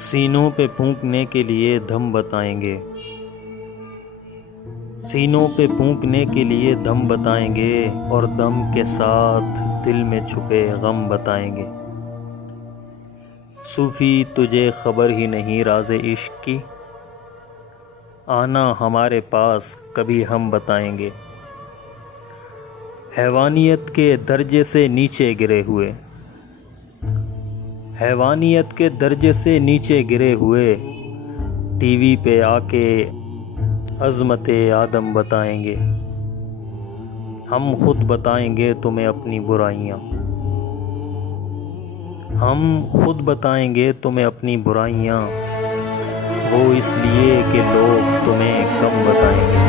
सीनों पे फूंकने के लिए दम बताएंगे, सीनों पे फूंकने के लिए दम बताएंगे और दम के साथ दिल में छुपे गम बताएंगे। सूफी तुझे खबर ही नहीं राज़े इश्क की, आना हमारे पास कभी हम बताएंगे। हैवानियत के दर्जे से नीचे गिरे हुए, हैवानियत के दर्जे से नीचे गिरे हुए टीवी पे आके अज़मते आदम बताएंगे। हम खुद बताएंगे तुम्हें अपनी बुराइयां, हम खुद बताएंगे तुम्हें अपनी बुराइयां, वो इसलिए कि लोग तुम्हें कम बताएंगे।